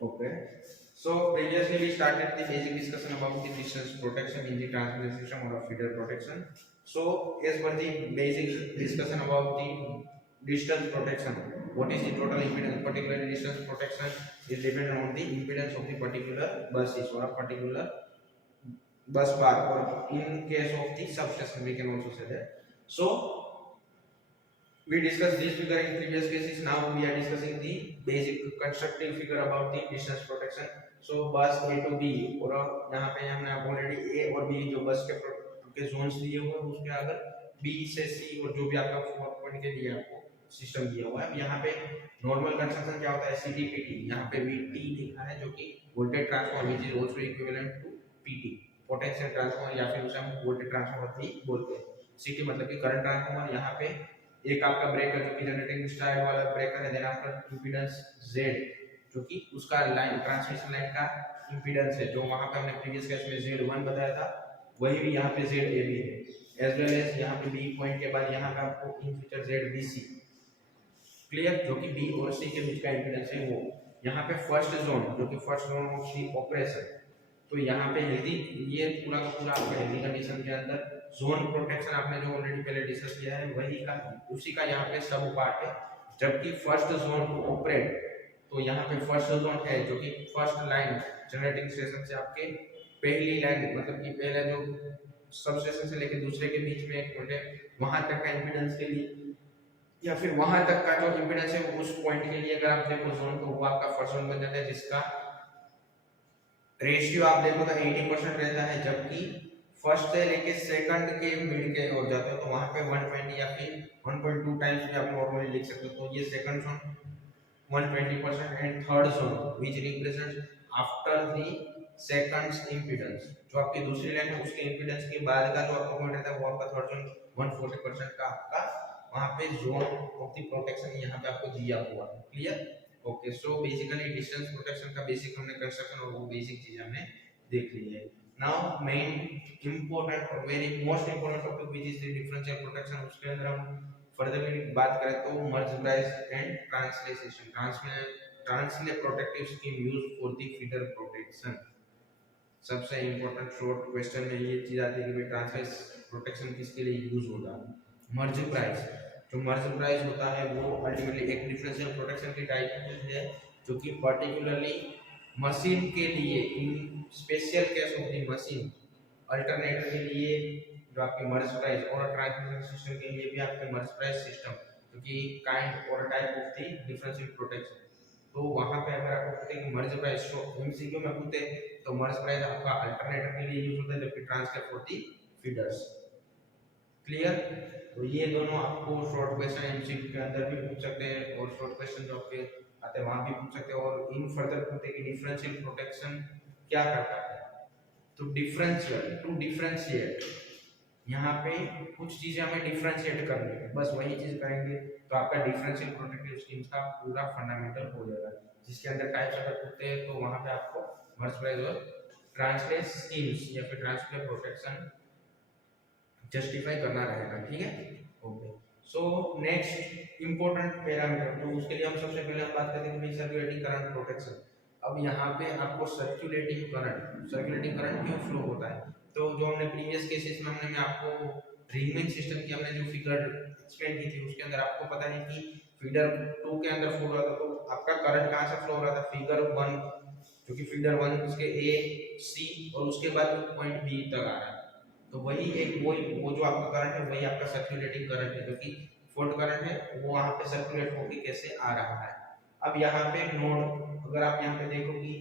Okay. So previously we started the basic discussion about the distance protection in the transmission system or a feeder protection. So as per the basic discussion about the distance protection, what is the total impedance? Particular distance protection is dependent on the impedance of the particular buses or a particular bus bar, or in case of the substation we can also say that. So we discussed this figure in previous cases. Now we are discussing the basic constructive figure about the distance protection. So बस A to B, और यहाँ पे हमने already A और B जो बस के Jones दिए हुए हैं उसके अगर B से C और जो भी आपका 4 पॉइंट के लिए आपको सिस्टम दिया हुआ है। अब यहाँ पे नॉर्मल कंस्ट्रक्शन क्या होता है, CTPT, यहाँ पे VT लिखा है जो कि voltage transformer which is also equivalent to PT, potential transformer, या फिर उसे हम वोल्टेज ट्रांसफॉर्मर भी बोलते हैं। CT मतलब कि करंट ट्रांसफॉर्मर। यहाँ पे एक आपका ब्रेकर जो कि जनरेटिंग स्टाइल वाला ब्रेकर है, देन आपका इंपीडेंस Z जो कि उसका लाइन ट्रांसमिशन लाइन का इंपीडेंस है, जो वहां पे हमने प्रीवियस केस में Z1 बताया था, वही भी यहाँ पे ZAB है। एज वेल एज यहाँ पे B पॉइंट के बाद यहाँ पे आपको इन फ्यूचर ZBC, क्लियर, जो कि B और C के बीच का इंपीडेंस है वो। यहाँ पे फर्स्ट जोन जो कि first zone of the operation, तो यहाँ पे हेल्दी, ये पूरा का पूरा आपका हेल्दी कंडीशन के अंदर जोन प्रोटेक्शन आपने जो ऑलरेडी पहले डिस्कस किया है वही का उसी का यहाँ पे सब पार्ट है। जबकि फर्स्ट जोन ऑपरेट, तो यहाँ पे फर्स्ट जोन है जो कि फर्स्ट लाइन जनरेटिंग स्टेशन से आपके पहली लाइन, मतलब कि पहले जो सब स्टेशन से लेके दूसरे के बीच में एक पॉइंट है, वहां तक का इंपीडेंस के लिए, या फिर वहां तक का जो इंपीडेंस है उस पॉइंट के लिए अगर आप देखो जोन, तो वो आपका फर्स्ट जोन बन जाता है, जिसका रेशियो आप देखो तो 80% रहता है। जबकि फर्स्ट से लेके सेकंड के मिड के ओर जाते हो तो वहां पे 120 या फिर 1.2 टाइम्स भी आप नॉर्मली लिख सकते हो। तो ये second zone 120% and third zone which represent after the seconds impedance, जो आपकी दूसरी लाइन है उसके इंपीडेंस के बाद का जो आपका पॉइंट रहता है वो आपका थर्ड जोन 140% का आपका वहां पे जोन ऑफ द प्रोटेक्शन यहाँ पे आपको दिया हुआ है। Clear? Okay, so basically distance protection का बेसिक हमने कंस्ट्रक्शन और वो बेसिक चीज हमने देख ली है। नाउ मेन इंपॉर्टेंट और very most important topic which is the differential protection, उसके अंदर हम फर्दर में बात करें तो Merz Price and translation, translay protective scheme use for the feeder protection. सबसे इंपॉर्टेंट शॉर्ट क्वेश्चन में ये चीज आती है कि भाई ट्रांसलेस प्रोटेक्शन किसके लिए यूज होगा। मर्ज प्राइस, जो मर्ज प्राइस होता है वो अल्टीमेटली एक डिफरेंशियल प्रोटेक्शन की टाइप है जो कि पर्टिकुलरली मशीन के लिए, in special case of the machine alternator के लिए जो आपके मर्ज प्राइस, और ट्रांसमिशन सिस्टम के लिए भी आपके मर्ज प्राइस सिस्टम, क्योंकि काइंड और type of the differential protection. तो वहां पे अगर आपको पूछे कि मर्ज प्राइस, तो एमसीक्यू में पूछते तो मर्ज प्राइस आपका अल्टरनेटर के लिए यूज होता है, जबकि transfer for the feeders. Clear? तो ये दोनों आपको शॉर्ट क्वेश्चन एमसीक्यू के अंदर भी पूछ सकते हैं, और शॉर्ट क्वेश्चन जो आपके आते हैं वहां भी पूछ सकते हैं। और इन फर्दर पूछते हैं कि डिफरेंशियल प्रोटेक्शन क्या करता है। तो डिफरेंशियल, टू डिफरेंशिएट, यहाँ पे कुछ चीजें हमें डिफरेंशिएट करनी है, बस वही चीज करेंगे तो आपका डिफरेंशियल प्रोटेक्टिव स्कीम्स का पूरा फंडामेंटल हो जाएगा। जिसके अंदर टाइप्स अगर पूछते हैं तो वहां पे आपको मर्ज प्राइस और ट्रांसलेस स्कीम्स या फिर ट्रांसफर प्रोटेक्शन जस्टिफाई करना रहेगा। ठीक है? Okay, so next important parameter, तो उसके लिए हम सबसे पहले हम बात करते हैं सर्कुलेटिंग करंट प्रोटेक्शन। अब यहाँ पे आपको सर्कुलेटिंग करंट क्यों फ्लो होता है, तो जो हमने प्रीवियस केसेस में हमने मैं आपको रिंगमेन सिस्टम की हमने जो फिगर एक्सप्लेन की थी उसके अंदर आपको पता है कि फीडर 2 के अंदर फ्लो हो रहा था, तो आपका करंट कहाँ से फ्लो हो रहा था, फिगर 1, जो कि फीडर 1 उसके ए सी और उसके बाद पॉइंट बी तक आ रहा है। तो वही एक वो जो आपका करंट है वही आपका सर्कुलेटिंग करंट है, जो कि फोर्ट करंट है वो वहां पे सर्कुलेट होके कैसे आ रहा है। अब यहाँ पे नोड, अगर आप यहाँ पे देखो कि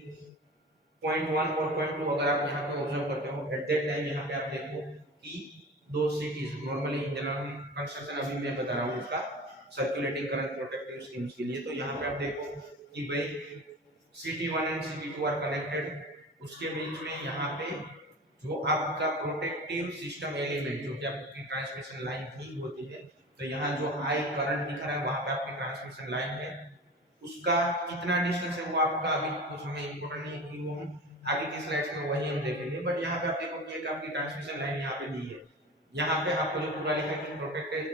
पॉइंट 1 और पॉइंट 2 अगर आप यहाँ पे ऑब्जर्व करते हो एट दैट टाइम, यहाँ पे आप देखो कि दो cities normally in general construction अभी मैं बता रहा हूँ उसका सर्कुलेटिंग करंट प्रोटेक्टिव स्कीम्स के लिए, तो यहाँ पे आप देखो कि भाई CT 1 and CT 2 are connected, उसके बीच में यहाँ पे जो आपका प्रोटेक्टिव सिस्टम एलिमेंट जो कि आपकी ट्रांसमिशन लाइन ही होती है, तो यहाँ जो आई करंट दिख रहा है वहां पे आपकी ट्रांसमिशन लाइन है, उसका कितना डिस्टेंस है वो आपका अभी कुछ हमें इंपॉर्टेंट नहीं है कि वो हम आगे की स्लाइड्स में वही हम देखेंगे। बट यहाँ पे आप देखो कि एक आपकी ट्रांसमिशन लाइन यहाँ पे दी है, यहाँ पे आपको जो पूरा लिखा है कि प्रोटेक्टेड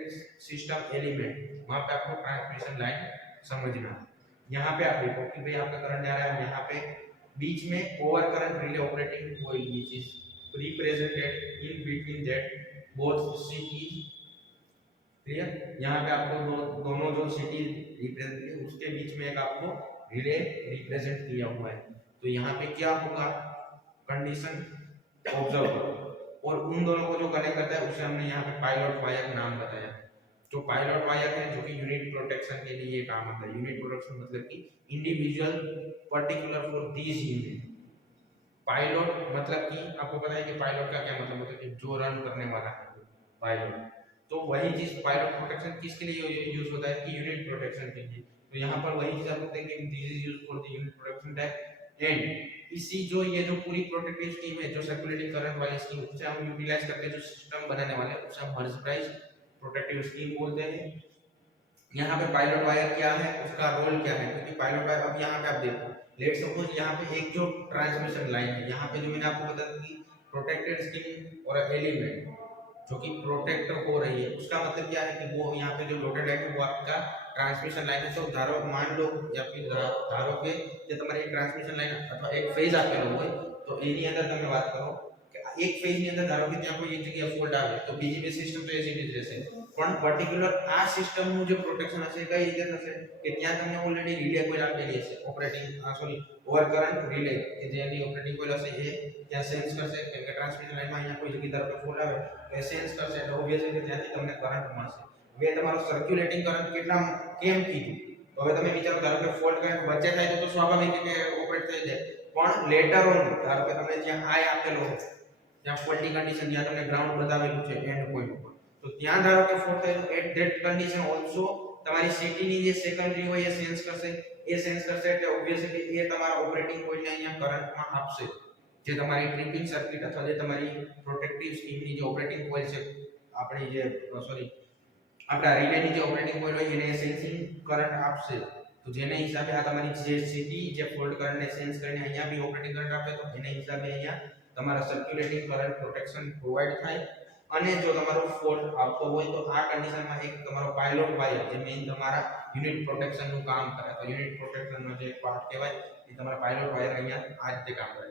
सिस्टम एलिमेंट, वहां पे आपको ट्रांसमिशन लाइन समझना है। यहाँ पे आप देखो कि भाई आपका करंट जा रहा है, यहाँ पे बीच में over current relay operating coil which is represented in between that both cities. Clear, यहाँ पे आपको दोनों जो सिटी रिप्रेजेंट की उसके बीच में एक आपको रिले रिप्रेजेंट किया हुआ है। तो यहाँ पे क्या होगा, कंडीशन ऑब्जर्व करो, और उन दोनों को जो कनेक्ट करता है उसे हमने यहाँ पे पायलट वायर नाम बताया। जो पायलट वायर है जो कि यूनिट प्रोटेक्शन के लिए काम आता है। यूनिट प्रोटेक्शन मतलब कि individual particular for these unit. Pilot मतलब कि आपको पता है कि पायलट का क्या मतलब होता है, कि जो रन करने वाला है पायलट। तो वही चीज पायलट प्रोटेक्शन किसके लिए यूज होता है, कि यूनिट प्रोटेक्शन के लिए। तो यहाँ पर वही चीज आप बोलते हैं कि this is used for the unit protection type. And इसी जो ये जो पूरी प्रोटेक्टिव स्कीम है, जो सर्कुलेटिंग करंट वाली स्कीम, उसे हम यूटिलाइज करके जो सिस्टम बनाने वाले हैं उसे हम मर्जराइज्ड प्रोटेक्टिव स्कीम बोलते हैं। यहाँ पे पायलट वायर क्या है, उसका रोल क्या है, क्योंकि पायलट वायर, अब यहाँ पे आप देखो, लेट सपोज यहाँ पे एक जो ट्रांसमिशन लाइन है, यहाँ पे जो मैंने आपको बताया कि प्रोटेक्टेड स्कीम और एलिमेंट जो कि प्रोटेक्ट हो रही है, उसका मतलब क्या है कि वो यहाँ पे जो लोडेड लाइन है वो आपका ट्रांसमिशन लाइन है। तो धारो मान लो या फिर धारो के જે તમારી એક ટ્રાન્સમિશન લાઈન અથવા એક ફેઝ આપેલો હોય, તો એની અંદર તમે વાત કરો કે એક ફેઝ ની અંદર ધારો કે ત્યાં કોઈ એક જગ્યાએ ફોલ્ટ આવે તો બીજી બે સિસ્ટમ તો એઝ ઇટ ઇઝ રહેશે, પણ પર્ટિક્યુલર આ સિસ્ટમનું જે પ્રોટેક્શન હશે કઈ રીતે થશે કે ત્યાં તમને ઓલરેડી રિલે કોઇલ આપેલી હશે, operating sorry over current relay કે જેની ઓપરેટિંગ કોઇલ હશે એ ત્યાં સેન્સ કરશે કે ટ્રાન્સમિશન લાઈનમાં અહીંયા કોઈ જગ્યાએ ધારો કે ફોલ્ટ આવે તો સેન્સ કરશે, એટલે ઓબ્વિયસલી કે ત્યાંથી તમને કરંટ મળશે। હવે તમારો સર્ક્યુલેટિંગ કરંટ કેટલા કેમ કીધું, તો હવે તમે વિચારો ધારો કે ફોલ્ટ કરંટ વચ્ચે થાય તો સ્વાભાવિક કે ઓપરેટ થઈ જાય, પણ લેટર ઓન ધારો કે તમે જ્યાં આઈ આપેલો ત્યાં ફોલ્ટી કન્ડિશન જ્યાં તમને ગ્રાઉન્ડ બતાવેલું છે એન્ડ પોઈન્ટ ઉપર, તો ત્યાં ધારો કે ફોલ્ટ થાય તો એટ ધેટ કન્ડિશન ઓલસો તમારી સિટીની જે સેકન્ડરી હોય એ સેન્સ કરશે, એ સેન્સ કરશે એટલે ઓબ્વિયસલી એ તમારા ઓપરેટિંગ પોઈન્ટને અહીંયા કરંટમાં આપશે, જે તમારી ટ્રિપિંગ સર્કિટ અથવા જે તમારી પ્રોટેક્ટિવ સ્કીમની જે ઓપરેટિંગ કોઇલ છે, આપણી જે સોરી આપણા રિલેની જે ઓપરેટિંગ કોઇલ હોય એને સેન્સિંગ કરંટ આપશે। તો જેને હિસાબે આ તમારી જે સિટી જે ફોલ્ટ કરંટને સેન્સ કરીને અહીંયા બી ઓપરેટિંગ કરંટ આપે તો એને હિસાબે અહીંયા તમારા સર્ક્યુલેટિંગ કરંટ પ્રોટેક્શન પ્રોવાઈડ થાય। અને જો તમારો ફોલ્ટ આવતો હોય તો આ કન્ડિશનમાં એક તમારો પાયલોટ વાયર જે મેઇન તમારા યુનિટ પ્રોટેક્શનનું કામ કરે, તો યુનિટ પ્રોટેક્શનનો જે પાર્ટ કહેવાય એ તમારા પાયલોટ વાયર અહીંયા આ રીતે કામ કરે।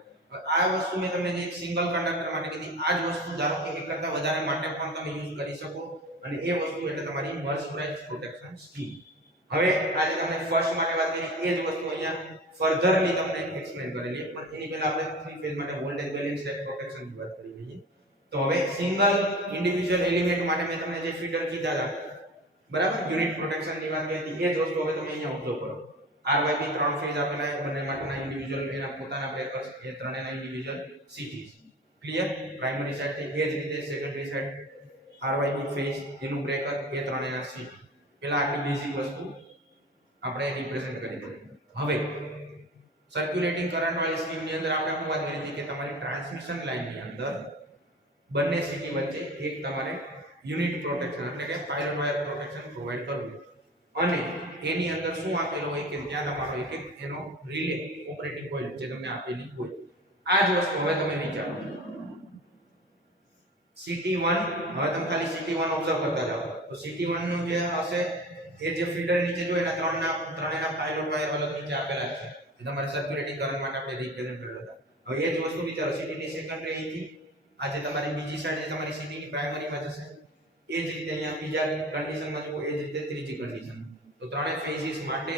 આ વસ્તુ મેં તમને જે એક સિંગલ કંડક્ટર માટે કીધી, આ જ વસ્તુ ધારો કે એક કરતા વધારે માટે પણ તમે યુઝ કરી શકો, અને એ વસ્તુ એટલે તમારી મર્જરાઇઝ પ્રોટેક્શન સ્કીમ। હવે આજે તમને ફર્સ્ટ માટે વાત કરી એ જ વસ્તુ અહીંયા ફર્ધરલી તમને એક્સપ્લેન કરેલી, પણ એની પહેલા આપણે થ્રી ફેઝ માટે વોલ્ટેજ બેલેન્સ ટાઇપ પ્રોટેક્શન ની વાત કરી લઈએ। તો હવે સિંગલ ઇન્ડિવિડ્યુઅલ એલિમેન્ટ માટે મેં તમને જે ફીડર કીધા હતા બરાબર, યુનિટ પ્રોટેક્શન ની વાત કરી હતી, એ જ વસ્તુ હવે તમે અહીંયા ઓબ્ઝર્વ કરો। RYB ત્રણ ફેઝ આપેલા છે, બંને માટેના ઇન્ડિવિડ્યુઅલ એના પોતાના બ્રેકર્સ, એ ત્રણેયના individual cities clear. Primary side થી એ જ રીતે સેકન્ડરી સાઈડ RYB ફેઝ એનું બ્રેકર, એ ત્રણેયના સિટી। પહેલા આટલી બેઝિક વસ્તુ આપણે રિપ્રેઝન્ટ કરી દીધી। હવે સર્ક્યુલેટિંગ કરંટ વાળી સ્કીમ ની અંદર આપણે શું વાત કરી હતી કે તમારી ટ્રાન્સમિશન લાઇન ની અંદર બંને સિટી વચ્ચે એક તમારે યુનિટ પ્રોટેક્શન એટલે કે પાયલોટ વાયર પ્રોટેક્શન પ્રોવાઈડ કરવું, અને એની અંદર શું આપેલું હોય કે ત્યાં તમારો એક એક એનો રિલે ઓપરેટિંગ કોઇલ જે તમને આપેલી હોય। આ જ વસ્તુ હવે તમે વિચારો CT1, હવે તમે ખાલી CT1 ઓબ્ઝર્વ કરતા જાઓ તો CT1 નું જે હશે એ જે ફીડર નીચે જો એના ત્રણેયના પાયલોટ વાયર અલગ નીચે આપેલા છે, જે તમારે સર્ક્યુલેટિંગ કરંટ માટે આપણે રિપ્રેઝન્ટ કરેલા હતા। હવે એ જ વસ્તુ વિચારો સિટીની સેકન્ડરી અહીંથી આ જે તમારી બીજી સાઈડ જે તમારી સિટીની પ્રાઇમરીમાં જશે, એ જ રીતે અહીંયા બીજા કન્ડિશનમાં જુઓ, એ જ રીતે ત્રીજી કન્ડિશન। તો ત્રણેય ફેઝિસ માટે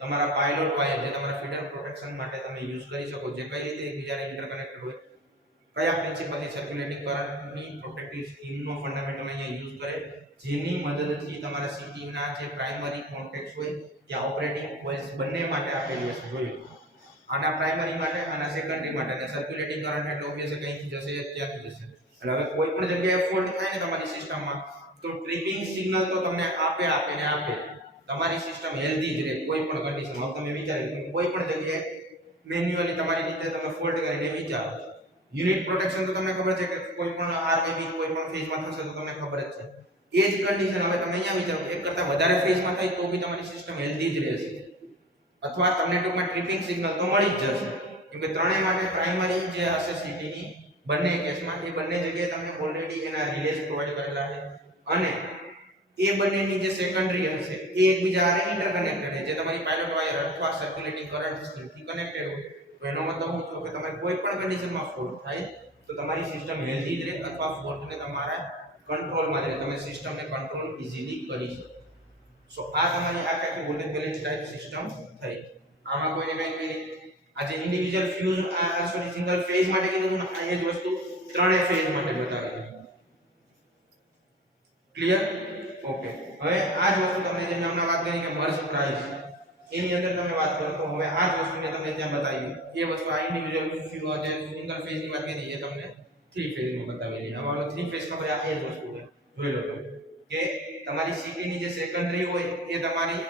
તમારા પાયલોટ વાયર જે તમારા ફીડર પ્રોટેક્શન માટે તમે યુઝ કરી શકો, જે કઈ રીતે એકબીજાને ઇન્ટરકનેક્ટેડ હોય, કયા પ્રિન્સિપલથી સર્ક્યુલેટિંગ કરંટની પ્રોટેક્ટિવ સ્કીમનો ફંડામેન્ટલ અહીંયા યુઝ કરે, જેની મદદથી તમારા સિટીના જે પ્રાઇમરી કોન્ટેક્ટ્સ હોય ત્યાં ઓપરેટિંગ કોઇલ્સ બંને માટે આપેલી હશે। જોયું આના પ્રાઇમરી માટે આના સેકન્ડરી માટે, અને સર્ક્યુલેટિંગ કરંટ એટલે ઓબ્વિયસલી કઈથી જશે ત્યાંથી જશે। એટલે હવે કોઈ પણ જગ્યાએ ફોલ્ટ થાય ને તમારી સિસ્ટમમાં તો ટ્રિપિંગ સિગ્નલ તો તમને આપે ને આપે, તમારી સિસ્ટમ હેલ્ધી જ રહે કોઈ પણ કન્ડિશનમાં। હવે તમે વિચારી કોઈ પણ જગ્યાએ મેન્યુઅલી તમારી રીતે તમે ફોલ્ટ કરીને વિચારો, યુનિટ પ્રોટેક્શન તો તમને ખબર છે કે કોઈ પણ RYB કોઈ પણ ફેઝમાં થશે તો તમને ખબર જ છે। એ જ કન્ડિશન હવે તમે અહીંયા વિચારો એક કરતા વધારે ફેઝમાં થાય તો બી તમારી સિસ્ટમ હેલ્ધી જ રહેશે, અથવા તમને ટૂંકમાં ટ્રિપિંગ સિગ્નલ તો મળી જ જશે, કેમ કે ત્રણેય માટે પ્રાઇમરી જે હશે સિટીની બંને કેસમાં એ બંને જગ્યાએ તમે ઓલરેડી એના રિલેઝ પ્રોવાઈડ કરેલા છે, અને એ બંનેની જે સેકન્ડરી હશે એ એકબીજા હારે ઇન્ટરકનેક્ટેડ છે, જે તમારી પાયલોટ વાયર અથવા સર્ક્યુલેટિંગ કરંટ સ્કીમથી કનેક્ટેડ હોય. તો એનો મતલબ શું થયો કે તમે કોઈ પણ કન્ડિશનમાં ફોલ્ટ થાય તો તમારી સિસ્ટમ હેલ્ધી જ રહે અથવા ફોલ્ટને તમારા કંટ્રોલમાં જ રહે, તમે સિસ્ટમને કંટ્રોલ ઇઝીલી કરી શકો. સો આ તમારી આખી વોલ્ટેજ બેલેન્સ ટાઈપ સિસ્ટમ થઈ. આમાં કોઈને કઈ આજે individual fuse sorry single phase માટે કીધું ને, આ એ જ વસ્તુ ત્રણેય ફેઝ માટે બતાવી. ક્લિયર? ઓકે. હવે આ જ વસ્તુ તમને જે મેં હમણાં વાત કરી કે મર્જ પ્રાઇસ, એની અંદર તમે વાત કરો તો હવે આ જ વસ્તુને તમને ત્યાં બતાવી એ વસ્તુ આ ઇન્ડિવિડ્યુઅલ ફ્યુઝ જે સિંગલ ફેઝ ની વાત કરી એ તમને થ્રી ફેઝ માં બતાવેલી. હવે ઓલો થ્રી ફેઝ ખબર આ એ જ વસ્તુ છે. જોઈ લો કે તમારી સીટી ની જે સેકન્ડરી હોય એ તમારી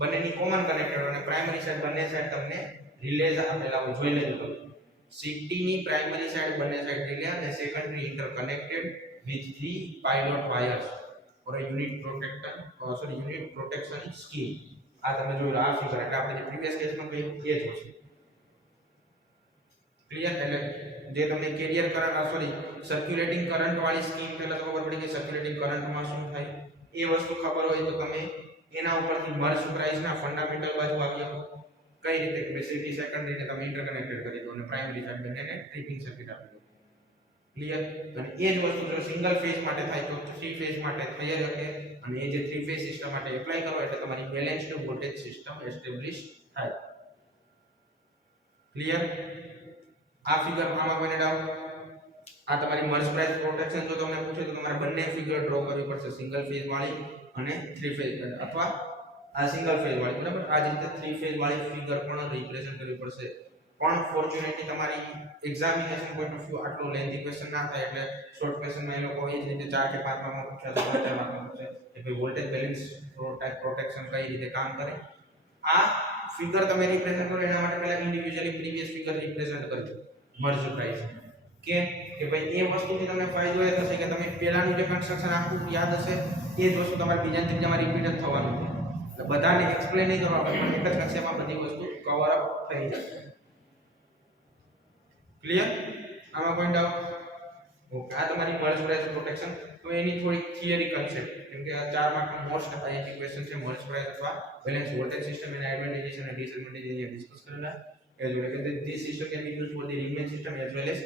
બંનેની કોમન કનેક્ટેડ અને પ્રાઇમરી સાઈડ બંને સાઈડ તમને રિલેઝ આપેલા હોય. જોઈ લેજો તમે સીટી ની પ્રાઇમરી સાઈડ બંને સાઈડ રિલે અને secondary interconnected with three pilot wires or a unit protector unit protection scheme. આ તમે જોઈ લો આ ફિગર એટલે આપણે જે પ્રીવિયસ કેસમાં કહ્યું એ જ વસ્તુ. ક્લિયર? એટલે જે તમને કેરિયર કરંટ સર્ક્યુલેટિંગ કરંટ વાળી સ્કીમ પહેલા તો ખબર પડી કે સર્ક્યુલેટિંગ કરંટમાં શું થાય એ વસ્તુ ખબર હોય તો તમે એના ઉપરથી મર્જ પ્રાઇસના ફંડામેન્ટલ બાજુ આવી જાવ. કઈ રીતે કે સીટી સેકન્ડરીને તમે ઇન્ટરકનેક્ટેડ કરી દો અને પ્રાઇમરી સાઈડ બંનેને ટ્રિપિંગ સર્કિટ આપી દો. ક્લિયર? અને એ જ વસ્તુ જો સિંગલ ફેઝ માટે થાય તો થ્રી ફેઝ માટે થઈ શકે અને એ જે થ્રી ફેઝ સિસ્ટમ માટે એપ્લાય કરો એટલે તમારી બેલેન્સ્ડ વોલ્ટેજ સિસ્ટમ એસ્ટેબ્લિશ થાય. ક્લિયર? આ ફિગર આમાં કોઈને ડાઉટ? આ તમારી મર્જ પ્રાઇસ પ્રોટેક્શન જો તમને પૂછે તો તમારે બંને ફિગર ડ્રો કરવી પડશે, સિંગલ ફેઝ વાળી અને થ્રી ફેઝ અથવા આ સિંગલ ફેઝ વાળી, બરાબર? આ જ રીતે થ્રી ફેઝ વાળી ફિગર પણ રિપ્રેઝન્ટ કરવી પડશે. પણ ફોર્ચ્યુનેટલી તમારી એક્ઝામિનેશન પોઈન્ટ ઓફ વ્યૂ આટલો લેન્થી ક્વેશ્ચન ના થાય એટલે શોર્ટ ક્વેશ્ચનમાં એ લોકો એ જ રીતે 4 કે 5 માર્કમાં પૂછે તો 4 માર્કમાં પૂછે કે ભાઈ વોલ્ટેજ બેલેન્સ પ્રોટેક્શન કઈ રીતે કામ કરે. આ ફિગર તમે રિપ્રેઝન્ટ કરો એના માટે પહેલા ઇન્ડિવિડ્યુઅલી પ્રીવિયસ ફિગર રિપ્રેઝન્ટ કરજો મર્જ પ્રાઇસ. કે ભાઈ એ વસ્તુથી તમને ફાયદો એ થશે કે તમે પહેલાનું જે કન્સ્ટ્રક્શન આખું યાદ હશે એ જ વસ્તુ તમારે બીજા ત્રીજામાં રિપીટ જ થવાનું છે. એટલે બધાને એક્સપ્લેન નહીં કરવા પડે પણ એક જ કન્સેપ્ટમાં બધી વસ્તુ કવર અપ થઈ જશે. ક્લિયર? આમાં કોઈ ડાઉટ? ઓકે. આ તમારી મર્જ પ્રાઇસ પ્રોટેક્શન. તો એની થોડી થિયરી કન્સેપ્ટ કેમ કે આ 4 માર્કનો મોસ્ટ આઈએમપી ક્વેશ્ચન છે મર્જ પ્રાઇસ અથવા બેલેન્સ વોલ્ટેજ સિસ્ટમ એના એડવાન્ટેजेस અને ડિસએડવાન્ટેजेस અહીંયા ડિસ્કસ કરેલા. એ જોડે કે this system can be used for the ring main system as well as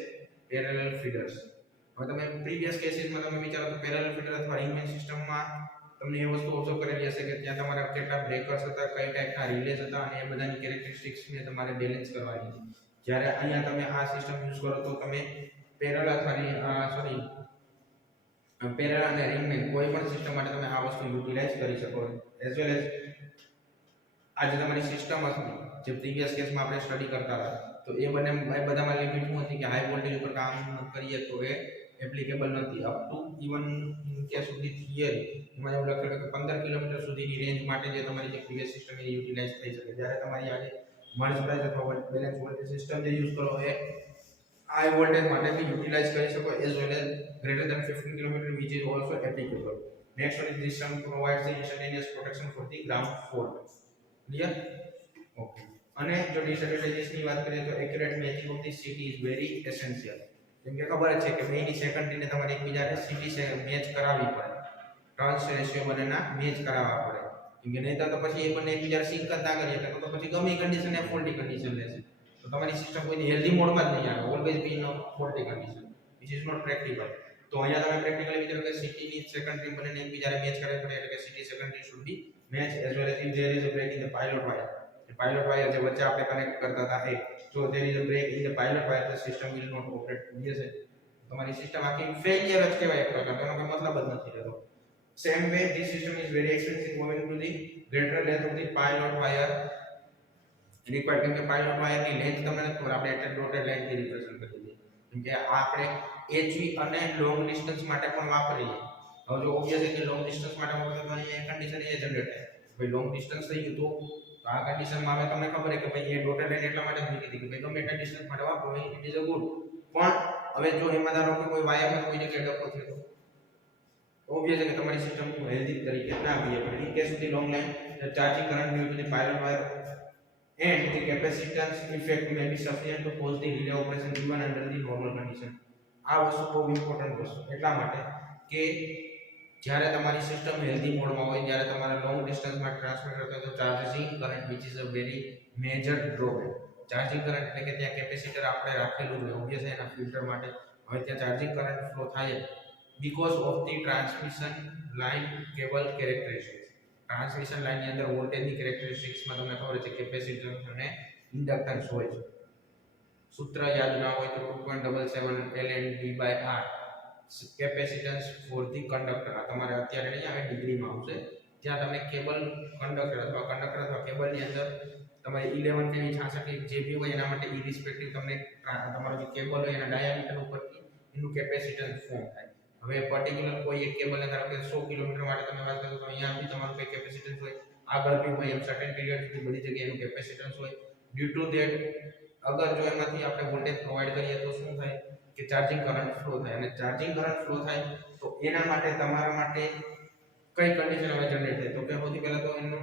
parallel feeders. હવે તમે પ્રીવિયસ કેસીસમાં તમે વિચારો તો પેરેલલ ફીડર અથવા રિંગમેન સિસ્ટમમાં તમને એ વસ્તુ ઓબ્ઝર્વ કરેલી હશે કે ત્યાં તમારા કેટલા બ્રેકર્સ હતા, કઈ ટાઈપના રિલેઝ હતા અને એ બધાની કેરેક્ટરિસ્ટિક્સને તમારે બેલેન્સ કરવાની છે. જ્યારે અહીંયા તમે આ સિસ્ટમ યુઝ કરો તો તમે પેરેલલ અથવા પેરેલલ અને રિંગમેન કોઈ પણ સિસ્ટમ માટે તમે આ વસ્તુ યુટિલાઇઝ કરી શકો એઝ વેલ એઝ આજે તમારી સિસ્ટમ હતી જે પ્રીવિયસ કેસમાં આપણે સ્ટડી કરતા હતા તો એ બધામાં લિમિટ શું હતી કે હાઈ વોલ્ટેજ ઉપર કામ કરીએ તો એ એપ્લિકેબલ નથી. Up to even in case of the theory એમાં એવું લખેલું કે 15 કિલોમીટર સુધીની રેન્જ માટે જે તમારી જે પ્રીવિયસ સિસ્ટમ એ યુટિલાઇઝ થઈ શકે. જ્યારે તમારી આજે મર્જ પ્રાઇસ અથવા બેલેન્સ વોલ્ટેજ સિસ્ટમ જે યુઝ કરો એ હાઈ વોલ્ટેજ માટે બી યુટિલાઇઝ કરી શકો as well as greater than 15 kilometer which is also applicable. Next one is this system provides the instantaneous protection for the ground fault. Clear? Okay. અને જો ડિસએડવાન્ટેजेस ની વાત કરીએ તો accurate matching of the city is very essential. કેમ કે ખબર છે કે બેની સેકન્ડરીને તમારે એકબીજાને સિટી સે મેચ કરાવવી પડે. ટર્ન્સ રેશિયો બંનેના મેચ કરાવવા પડે. કેમ કે નહીં તો પછી એ બંને એકબીજાને સિંક જ ના કરીએ તો પછી ગમે કન્ડિશન એ ફોલ્ટી કન્ડિશન રહેશે. તો તમારી સિસ્ટમ કોઈ હેલ્ધી મોડમાં જ નહીં આવે. Always be in a faulty condition which is not practical. તો અહીંયા તમે પ્રેક્ટિકલી વિચારો કે સિટીની સેકન્ડરી બંનેને એકબીજાને મેચ કરવી પડે એટલે કે city secondary should be match as well as if there is a break in the pilot wire. Pilot wire જે વચ્ચે આપણે કનેક્ટ કરતા હતા એ જો there is a break in the pilot wire the system will not operate. Yes તમારી system આખી failure જ કહેવાય એક પ્રકારનો, એનો કોઈ મતલબ જ નથી રહેતો. Same way this system is very expensive owing to the greater length of the pilot wire required. કેમ કે પાયલોટ વાયરની લેન્થ તમને નથી ખબર, આપણે એટલે ડોટેડ લાઈનથી રિપ્રેઝન્ટ કરી દઈએ. કેમ કે આપણે એચવી અને લોંગ ડિસ્ટન્સ માટે પણ વાપરીએ. હવે જો ઓબ્વિયસલી કે લોંગ ડિસ્ટન્સ માટે વાપરો તો અહીંયા કન્ડિશન એ જનરેટ થાય ભાઈ લોંગ ડિસ્ટન્સ થઈ ગયું તો આ કન્ડિશનમાં હવે તમને ખબર છે કે ભાઈ એ ડોટેડ લાઈન એટલા માટે જ મૂકી દીધી કે ભાઈ ગમે એટલા ડિસ્ટન્સ માટે વાપરો ઇટ ઇઝ અ ગુડ. પણ હવે જો એમાં ધારો કે કોઈ વાયરમાં કોઈ જગ્યાએ ડખો થયો તો ઓબ્વિયસલી કે તમારી સિસ્ટમ હેલ્ધી તરીકે ના બિહેવ કરે. In case of the long line the charging current due to the pilot wire and the capacitance effect may be sufficient to cause the relay operation even under the normal condition. આ વસ્તુ બહુ important વસ્તુ એટલા માટે કે જ્યારે તમારી system healthy મોડમાં હોય, જ્યારે તમારે લોંગ ડિસ્ટન્સમાં ટ્રાન્સફર કરતા હોય તો charging current which is a very major drawback. Charging current એટલે કે ત્યાં કેપેસિટર આપણે રાખેલું છે ઓબ્વિયસ એના ફિલ્ટર માટે. હવે ત્યાં ચાર્જિંગ કરંટ ફ્લો થાય because of the transmission line cable characteristics. Transmission લાઇનની અંદર વોલ્ટેજની કેરેક્ટરિસ્ટિક્સમાં તમને ખબર છે કેપેસિટન્સ અને ઇન્ડક્ટન્સ હોય છે. સૂત્ર યાદ ના હોય તો 2.77 ln/r capacitance for the conductor. આ તમારે અત્યારે નહીં આવે, ડિગ્રીમાં આવશે. ત્યાં તમે કેબલ કંડક્ટર અથવા કેબલની અંદર તમારે 11 kV 66 જે બી હોય એના માટે ઇરિસ્પેક્ટિવ તમને તમારો જે કેબલ હોય એના ડાયામીટર ઉપરથી એનું કેપેસિટન્સ ફોર્મ થાય. હવે પર્ટિક્યુલર કોઈ એક કેબલને ધારો કે 100 કિલોમીટર માટે તમે વાત કરો તો અહીંયા બી તમારું કઈ કેપેસિટન્સ હોય, આગળ બી હોય, એમ સર્ટેન પીરિયડ સુધી બધી જગ્યાએ એનું કેપેસિટન્સ હોય. ડ્યુ ટુ ધેટ અગર જો એમાંથી આપણે વોલ્ટેજ પ્રોવાઈડ કરીએ તો શું થાય કે ચાર્જિંગ કરંટ ફ્લો થાય. અને ચાર્જિંગ કરંટ ફ્લો થાય તો એના માટે તમારા માટે કઈ કન્ડિશન હવે જનરેટ થાય તો કે સૌથી પહેલા તો એનો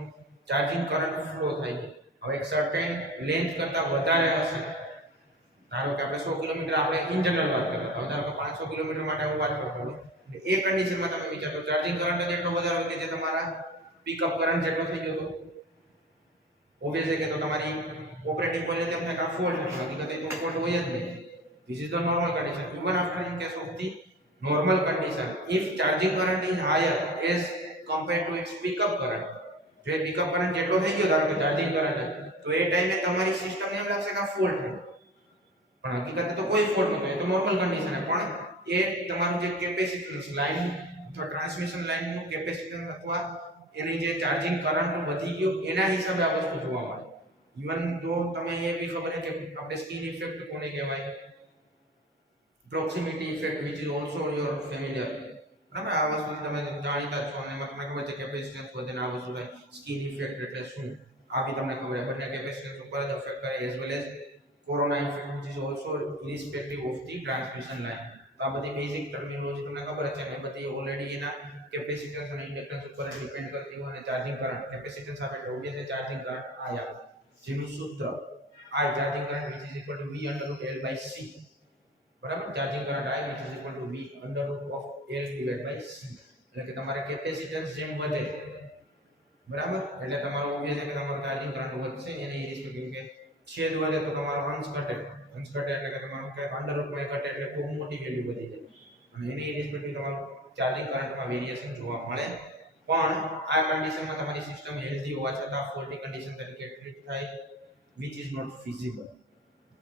ચાર્જિંગ કરંટ ફ્લો થાય. હવે એક સર્ટેન લેન્થ કરતા વધારે હશે, ધારો કે આપણે 100 કિલોમીટર આપણે ઇન જનરલ વાત કરતા હતા, ધારો કે 500 કિલોમીટર માટે હું વાત કરતો હોય એ કન્ડિશનમાં તમે વિચારો ચાર્જિંગ કરંટ જ એટલો વધારે હોય કે જે તમારા પિકઅપ કરંટ જેટલો થઈ ગયો તો ઓબ્વિયસલી કે તો તમારી ઓપરેટિંગ પોઈન્ટ તેમ થાય કે આ ફોલ્ટ છે, હકીકતે તો ફોલ્ટ હોય જ નહીં. This is the normal condition. Even after in case of the normal condition, if charging current is higher as compared to its pickup current, જો એ પિકઅપ કરંટ જેટલો થઈ ગયો ધારો કે ચાર્જિંગ કરંટ તો એ ટાઈમે તમારી સિસ્ટમને એમ લાગશે કે આ ફોલ્ટ છે, પણ હકીકતે તો કોઈ ફોલ્ટ નહોતો, એ તો નોર્મલ કન્ડિશન છે. પણ એ તમારું જે કેપેસિટન્સ લાઇન અથવા ટ્રાન્સમિશન લાઇનનું કેપેસિટન્સ અથવા એની જે ચાર્જિંગ કરંટ વધી ગયો એના હિસાબે આ વસ્તુ જોવા મળે. ઇવન તો તમે એ બી ખબર છે કે આપણે સ્કિન ઇફેક્ટ કોને કહેવાય, proximity effect which is also your familiar. બરાબર, આ વસ્તુ તમે જાણીતા છો અને એમાં તમને ખબર છે કેપેસિટન્સ વધે આ વસ્તુ થાય. સ્કિન ઇફેક્ટ એટલે શું આ બી તમને ખબર છે, બંને કેપેસિટન્સ ઉપર જ અફેક્ટ કરે as well as corona effect which is also irrespective of the transmission line. તો આ બધી બેઝિક ટર્મિનોલોજી તમને ખબર છે ને, બધી ઓલરેડી એના કેપેસિટન્સ અને ઇન્ડક્ટન્સ ઉપર ડિપેન્ડ કરતી હોય. અને ચાર્જિંગ કરંટ કેપેસિટન્સ આપે એટલે ઓબ્વિયસલી ચાર્જિંગ કરંટ I આવે, જેનું સૂત્ર I charging current which is equal to V under root L by C. બરાબર, charging current I which is equal to V under root of L divided by C. એટલે કે તમારે capacitance જેમ વધે બરાબર એટલે તમારો ઓબ્વિયસલી કે તમારો ચાર્જિંગ કરંટ વધશે એને ઇરિસ્પેક્ટિવ કે છેદ વધે તો તમારો અંશ ઘટે એટલે કે તમારું કે અંડર રૂટમાં ઘટે એટલે ખૂબ મોટી વેલ્યુ વધી જાય અને એની ઇરિસ્પેક્ટિવ તમારું ચાર્જિંગ કરંટમાં વેરિએશન જોવા મળે. પણ આ કન્ડિશનમાં તમારી સિસ્ટમ હેલ્ધી હોવા છતાં ફોલ્ટી કન્ડિશન તરીકે ટ્રીટ થાય which is not feasible.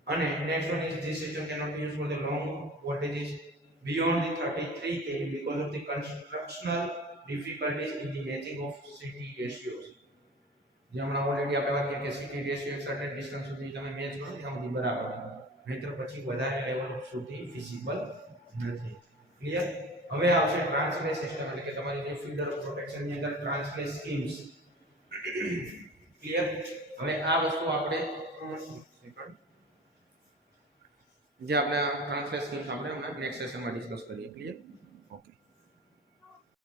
અને next one is this system cannot be used for the long voltages beyond the 33 kV because of the constructional difficulties in the matching of CT ratios. જે હમણાં already આપણે વાત કરી કે CT ratio એક certain distance સુધી તમે match કરો ત્યાં સુધી બરાબર, નહીતર પછી વધારે લેવલ સુધી ફિઝિબલ નથી. ક્લિયર? હવે આવશે ટ્રાન્સલેટ સિસ્ટમ એટલે કે તમારી જે ફીડર પ્રોટેક્શન ની અંદર ટ્રાન્સલેટ સ્કીમ્સ. ક્લિયર? હવે આ વસ્તુ આપણે જે આપણે ટ્રાન્સલેટ સ્કીમ્સ આપણે નેક્સ્ટ સેશનમાં ડિસ્કસ કરીએ. ક્લિયર?